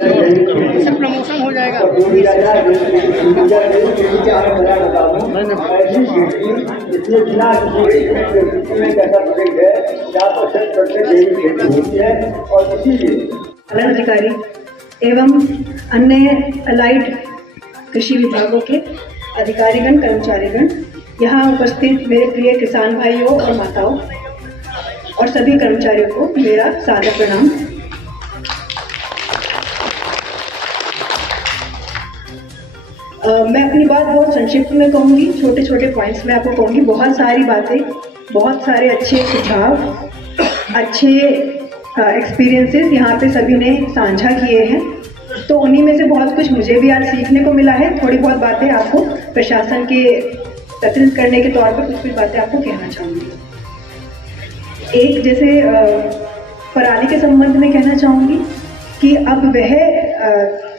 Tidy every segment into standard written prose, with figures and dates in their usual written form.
सब प्रमोशन हो जाएगा। पालन अधिकारी एवं अन्य अलाइड कृषि विभागों के अधिकारीगण, कर्मचारीगण, यहाँ उपस्थित मेरे प्रिय किसान भाइयों और माताओं और सभी कर्मचारियों को मेरा सादर प्रणाम। मैं अपनी बात बहुत संक्षिप्त में कहूँगी, छोटे छोटे पॉइंट्स में आपको कहूँगी। बहुत सारी बातें, बहुत सारे अच्छे सुझाव, अच्छे एक्सपीरियंसेस यहाँ पे सभी ने साझा किए हैं, तो उन्हीं में से बहुत कुछ मुझे भी आज सीखने को मिला है। थोड़ी बहुत बातें आपको प्रशासन के प्रतिनिधित्व करने के तौर पर कुछ बातें आपको कहना चाहूँगी। एक जैसे पराली के संबंध में कहना चाहूँगी कि अब वह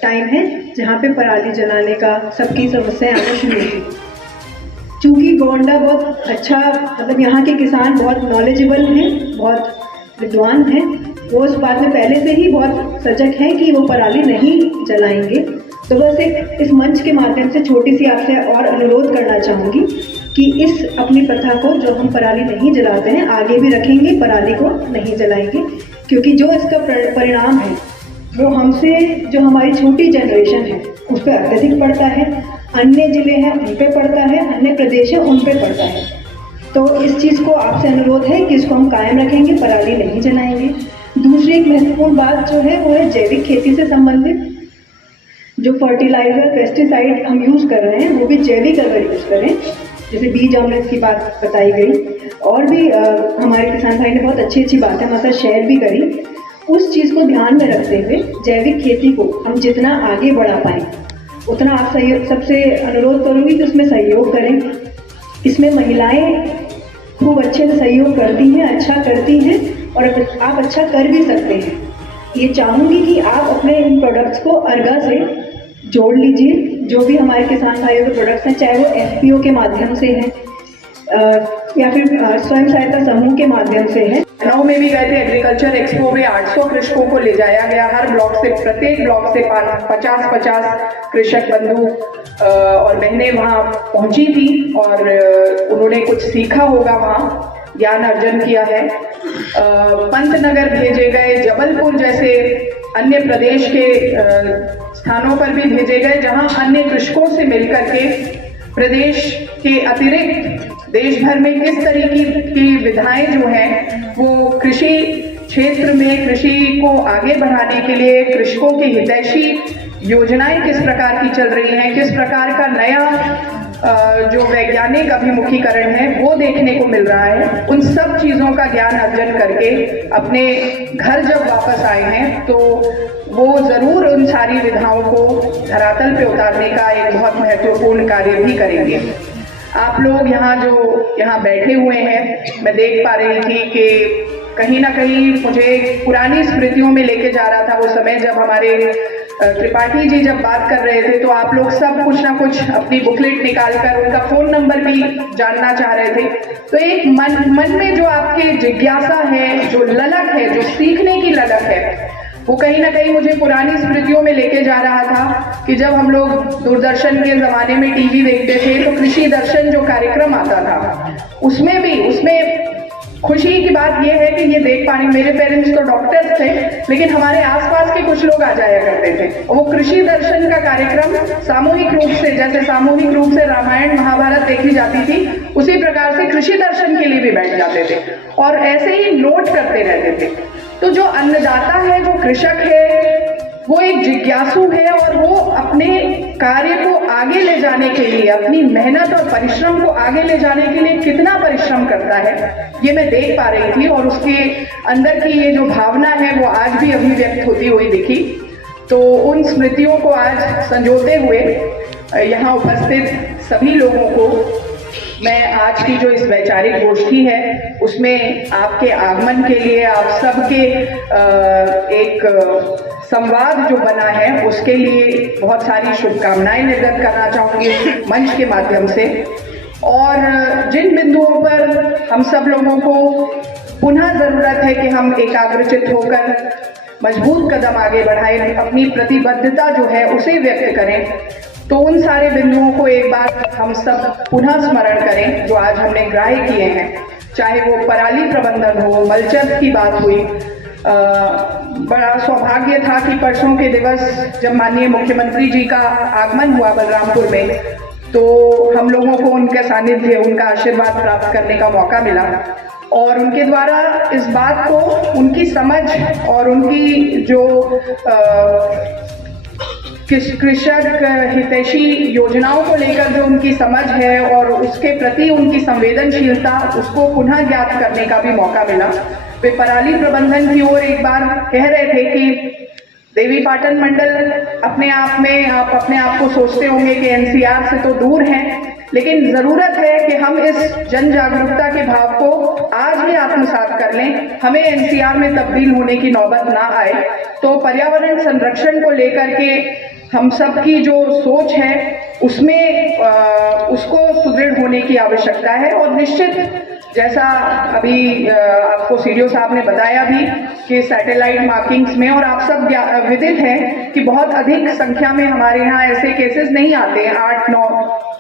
टाइम है जहाँ पे पराली जलाने का सबकी समस्याएं आना शुरू हुई। चूँकि गोंडा बहुत अच्छा, मतलब यहाँ के किसान बहुत नॉलेजेबल हैं, बहुत विद्वान हैं, वो उस बात में पहले से ही बहुत सजग हैं कि वो पराली नहीं जलाएंगे। तो बस एक इस मंच के माध्यम से छोटी सी आपसे और अनुरोध करना चाहूँगी कि इस अपनी प्रथा को, जो हम पराली नहीं जलाते हैं, आगे भी रखेंगे, पराली को नहीं जलाएंगे, क्योंकि जो इसका परिणाम है वो हमसे, जो हमारी छोटी जनरेशन है उस पर अत्यधिक पड़ता है, अन्य जिले हैं उन पे पड़ता है, अन्य प्रदेश है उन पे पड़ता है। तो इस चीज़ को आपसे अनुरोध है कि इसको हम कायम रखेंगे, पराली नहीं जलाएंगे। दूसरी एक महत्वपूर्ण बात जो है वो है जैविक खेती से संबंधित। जो फर्टिलाइजर, पेस्टिसाइड हम यूज़ कर रहे हैं वो भी जैविक अगर यूज़ करें, जैसे बीज अमृत की बात बताई गई, और भी हमारे किसान भाई ने बहुत अच्छी अच्छी बातें हमारे साथ शेयर भी करी। उस चीज़ को ध्यान में रखते हुए जैविक खेती को हम जितना आगे बढ़ा पाएँ उतना आप सबसे अनुरोध करूँगी कि उसमें सहयोग करें। इसमें महिलाएं खूब अच्छे से सहयोग करती हैं, अच्छा करती हैं, और आप अच्छा कर भी सकते हैं। ये चाहूँगी कि आप अपने इन प्रोडक्ट्स को अर्गा से जोड़ लीजिए। जो भी हमारे किसान भाइयों के प्रोडक्ट्स हैं, चाहे वो FPO के माध्यम से हैं या फिर स्वयं सहायता समूह के माध्यम से है। लखनऊ में भी गए थे एग्रीकल्चर एक्सपो में, 800 कृषकों को ले जाया गया। हर ब्लॉक से, प्रत्येक ब्लॉक से 50-50 कृषक बंधु और बहनें वहाँ पहुँची थी और उन्होंने कुछ सीखा होगा, वहाँ ज्ञान अर्जन किया है। पंतनगर भेजे गए, जबलपुर जैसे अन्य प्रदेश के स्थानों पर भी भेजे गए, जहाँ अन्य कृषकों से मिलकर के प्रदेश के अतिरिक्त देश भर में किस तरीके की विधाएं जो हैं वो कृषि क्षेत्र में कृषि को आगे बढ़ाने के लिए, कृषकों की हितैषी योजनाएं किस प्रकार की चल रही हैं, किस प्रकार का नया जो वैज्ञानिक अभिमुखीकरण है वो देखने को मिल रहा है। उन सब चीज़ों का ज्ञान अर्जन करके अपने घर जब वापस आए हैं तो वो ज़रूर उन सारी विधाओं को धरातल पे उतारने का एक बहुत महत्वपूर्ण कार्य भी करेंगे। आप लोग यहाँ बैठे हुए हैं, मैं देख पा रही थी कि कहीं ना कहीं मुझे पुरानी स्मृतियों में लेके जा रहा था वो समय जब हमारे त्रिपाठी जी जब बात कर रहे थे, तो आप लोग सब कुछ ना कुछ अपनी बुकलेट निकालकर उनका फ़ोन नंबर भी जानना चाह रहे थे। तो एक मन में जो आपके जिज्ञासा है, जो ललक है, जो सीखने की ललक है, वो कहीं ना कहीं मुझे पुरानी स्मृतियों में लेके जा रहा था कि जब हम लोग दूरदर्शन के ज़माने में टीवी देखते थे तो कृषि दर्शन जो कार्यक्रम आता था उसमें खुशी की बात यह है कि ये देख पानी, मेरे पेरेंट्स तो डॉक्टर्स थे लेकिन हमारे आसपास के कुछ लोग आ जाया करते थे। वो कृषि दर्शन का कार्यक्रम सामूहिक रूप से, जैसे सामूहिक रूप से रामायण महाभारत देखी जाती थी, उसी प्रकार से कृषि दर्शन के लिए भी बैठ जाते थे और ऐसे ही नोट करते रहते थे। तो जो अन्नदाता है, जो कृषक है, वो एक जिज्ञासु है और वो अपने कार्य को आगे ले जाने के लिए, अपनी मेहनत और परिश्रम को आगे ले जाने के लिए कितना परिश्रम करता है ये मैं देख पा रही थी और उसके अंदर की ये जो भावना है वो आज भी अभिव्यक्त होती हुई दिखी। तो उन स्मृतियों को आज संजोते हुए यहाँ उपस्थित सभी लोगों को मैं आज की जो इस वैचारिक गोष्ठी है उसमें आपके आगमन के लिए, आप सबके एक संवाद जो बना है उसके लिए बहुत सारी शुभकामनाएं निर्गत करना चाहूँगी मंच के माध्यम से। और जिन बिंदुओं पर हम सब लोगों को पुनः ज़रूरत है कि हम एकाग्रचित होकर मजबूत कदम आगे बढ़ाएं, अपनी प्रतिबद्धता जो है उसे व्यक्त करें। तो उन सारे बिंदुओं को एक बार हम सब पुनः स्मरण करें जो आज हमने ग्राह्य किए हैं, चाहे वो पराली प्रबंधन हो, मलचर की बात हुई। बड़ा सौभाग्य था कि परसों के दिवस जब माननीय मुख्यमंत्री जी का आगमन हुआ बलरामपुर में, तो हम लोगों को उनका सानिध्य, उनका आशीर्वाद प्राप्त करने का मौका मिला और उनके द्वारा इस बात को, उनकी समझ और उनकी जो कृषक हितैषी योजनाओं को लेकर जो उनकी समझ है और उसके प्रति उनकी संवेदनशीलता, उसको पुनः ज्ञात करने का भी मौका मिला। वे पराली प्रबंधन की ओर एक बार कह रहे थे कि देवीपाटन मंडल अपने आप में, आप अपने आप को सोचते होंगे कि एनसीआर से तो दूर हैं, लेकिन जरूरत है कि हम इस जन जागरूकता के भाव को आज ही आत्मसात कर लें, हमें एनसीआर में तब्दील होने की नौबत ना आए। तो पर्यावरण संरक्षण को लेकर के हम सब की जो सोच है उसमें उसको सुदृढ़ होने की आवश्यकता है। और निश्चित जैसा अभी आपको सीडीओ साहब ने बताया भी कि सैटेलाइट मार्किंग्स में, और आप सब विदित हैं कि बहुत अधिक संख्या में हमारे यहाँ ऐसे केसेस नहीं आते हैं, 8-9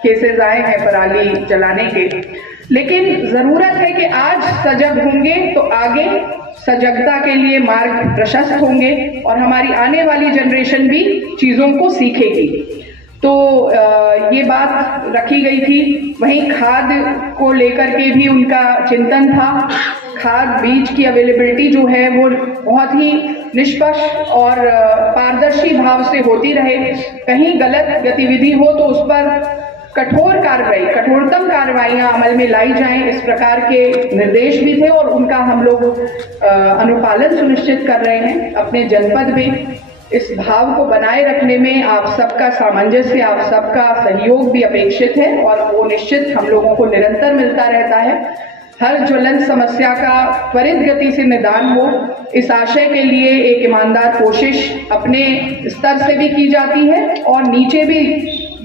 केसेस आए हैं पराली जलाने के, लेकिन जरूरत है कि आज सजग होंगे तो आगे सजगता के लिए मार्ग प्रशस्त होंगे और हमारी आने वाली जनरेशन भी चीजों को सीखेगी। तो ये बात रखी गई थी। वहीं खाद को लेकर के भी उनका चिंतन था। खाद बीज की अवेलेबिलिटी जो है वो बहुत ही निष्पक्ष और पारदर्शी भाव से होती रहे। कहीं गलत गतिविधि हो तो उस पर कठोर कार्रवाई, कठोरतम कार्रवाइयां अमल में लाई जाएं, इस प्रकार के निर्देश भी थे और उनका हम लोग अनुपालन सुनिश्चित कर रहे हैं अपने जनपद में। इस भाव को बनाए रखने में आप सबका सामंजस्य, आप सबका सहयोग भी अपेक्षित है और वो निश्चित हम लोगों को निरंतर मिलता रहता है। हर ज्वलंत समस्या का त्वरित गति से निदान हो, इस आशय के लिए एक ईमानदार कोशिश अपने स्तर से भी की जाती है और नीचे भी